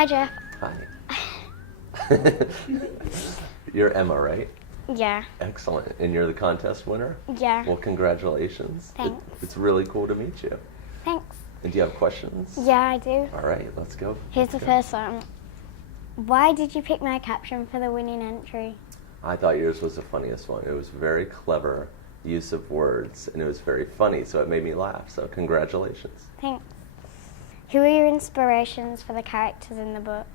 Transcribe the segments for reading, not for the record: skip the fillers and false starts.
Hi, Jeff. Hi. You're Emma, right? Yeah. Excellent. And you're the contest winner? Yeah. Well, congratulations. Thanks. It's really cool to meet you. Thanks. And do you have questions? Yeah, I do. All right, let's go. Here's the first one. Why did you pick my caption for the winning entry? I thought yours was the funniest one. It was very clever use of words, and it was very funny, so it made me laugh. So congratulations. Thanks. Who are your inspirations for the characters in the book?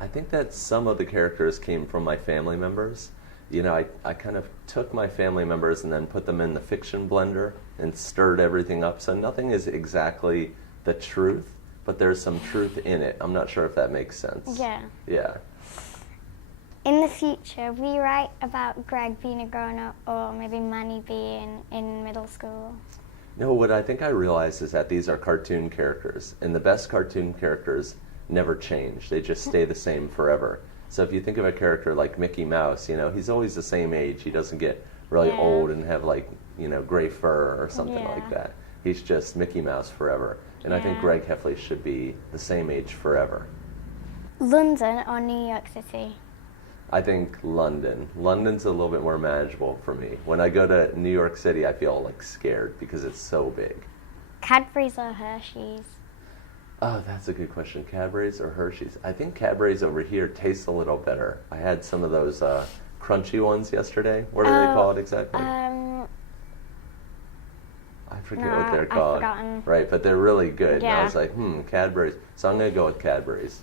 I think that some of the characters came from my family members. You know, I kind of took my family members and then put them in the fiction blender and stirred everything up. So nothing is exactly the truth, but there's some truth in it. I'm not sure if that makes sense. Yeah. Yeah. In the future, will you write about Greg being a grown-up or maybe Manny being in middle school? No, what I think I realized is that these are cartoon characters, and the best cartoon characters never change. They just stay the same forever. So if you think of a character like Mickey Mouse, you know, he's always the same age. He doesn't get really old and have, like, you know, gray fur or something like that. He's just Mickey Mouse forever. And I think Greg Heffley should be the same age forever. London or New York City? I think London. London's a little bit more manageable for me. When I go to New York City, I feel like scared because it's so big. Cadbury's or Hershey's? Oh, that's a good question. Cadbury's or Hershey's? I think Cadbury's over here tastes a little better. I had some of those crunchy ones yesterday. What are they called exactly? I forget what they're called. I've forgotten. Right, but they're really good. Yeah. And I was like, Cadbury's. So I'm going to go with Cadbury's.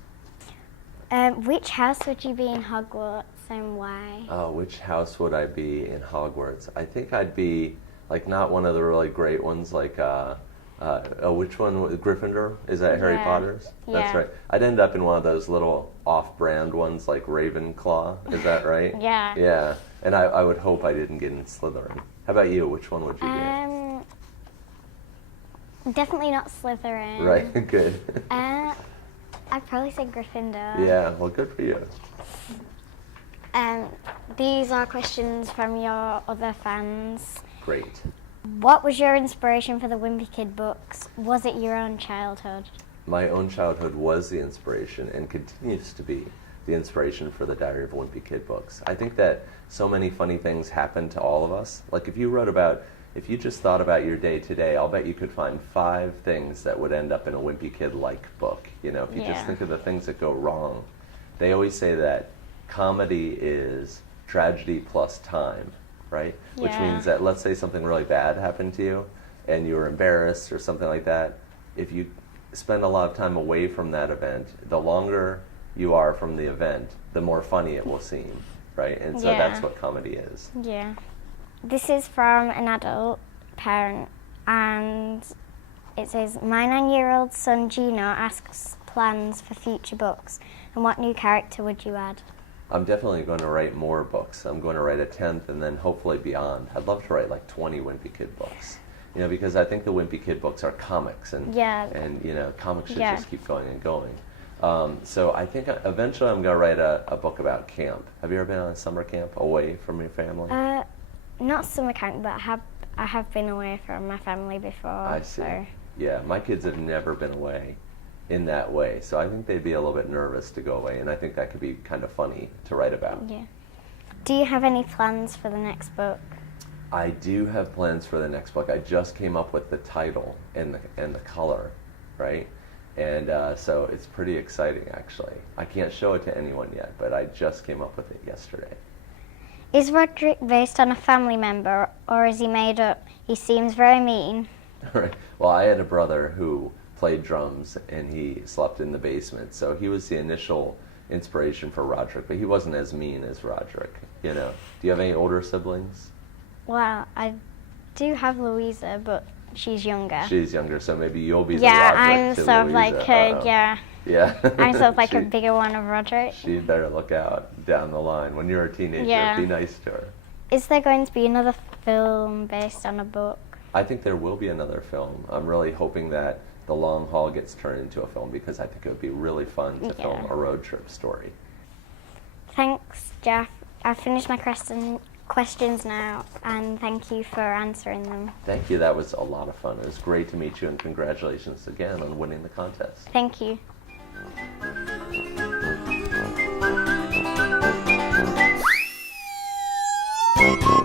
Which house would you be in Hogwarts and why? Oh, which house would I be in Hogwarts? I think I'd be, like, not one of the really great ones, like, which one? Gryffindor? Is that Harry Potter's? That's right. I'd end up in one of those little off-brand ones, like Ravenclaw. Is that right? Yeah. Yeah. And I would hope I didn't get in Slytherin. How about you? Which one would you be? Definitely not Slytherin. Right. Good. I'd probably say Gryffindor. Yeah. Well, good for you. These are questions from your other fans. Great. What was your inspiration for the Wimpy Kid books? Was it your own childhood? My own childhood was the inspiration and continues to be the inspiration for the Diary of a Wimpy Kid books. I think that so many funny things happen to all of us. Like if you just thought about your day today, I'll bet you could find 5 things that would end up in a Wimpy Kid-like book. You know, if you just think of the things that go wrong. They always say that comedy is tragedy plus time, right? Which means that, let's say something really bad happened to you and you were embarrassed or something like that. If you spend a lot of time away from that event, the longer you are from the event, the more funny it will seem, right? And so that's what comedy is. Yeah. This is from an adult parent, and it says, my 9-year-old son Gino asks plans for future books, and what new character would you add? I'm definitely going to write more books. I'm going to write a 10th and then hopefully beyond. I'd love to write like 20 Wimpy Kid books. You know, because I think the Wimpy Kid books are comics, and you know, comics should just keep going and going. So I think eventually I'm going to write a book about camp. Have you ever been on a summer camp away from your family? Not summer camp, but I have been away from my family before. I see. So. Yeah, my kids have never been away in that way, so I think they'd be a little bit nervous to go away, and I think that could be kind of funny to write about. Yeah. Do you have any plans for the next book? I do have plans for the next book. I just came up with the title and the color, right? And so it's pretty exciting, actually. I can't show it to anyone yet, but I just came up with it yesterday. Is Roderick based on a family member, or is he made up? He seems very mean. Right. Well, I had a brother who played drums, and he slept in the basement, so he was the initial inspiration for Roderick, but he wasn't as mean as Roderick, you know. Do you have any older siblings? Well, I do have Louisa, but she's younger. She's younger, so maybe you'll be the Roderick I'm to sort of Louisa. like, Yeah. I'm sort of like a bigger one of Roderick. She'd better look out down the line. When you're a teenager, be nice to her. Is there going to be another film based on a book? I think there will be another film. I'm really hoping that The Long Haul gets turned into a film because I think it would be really fun to film a road trip story. Thanks, Jeff. I've finished my questions now, and thank you for answering them. Thank you. That was a lot of fun. It was great to meet you, and congratulations again on winning the contest. Thank you. Bye.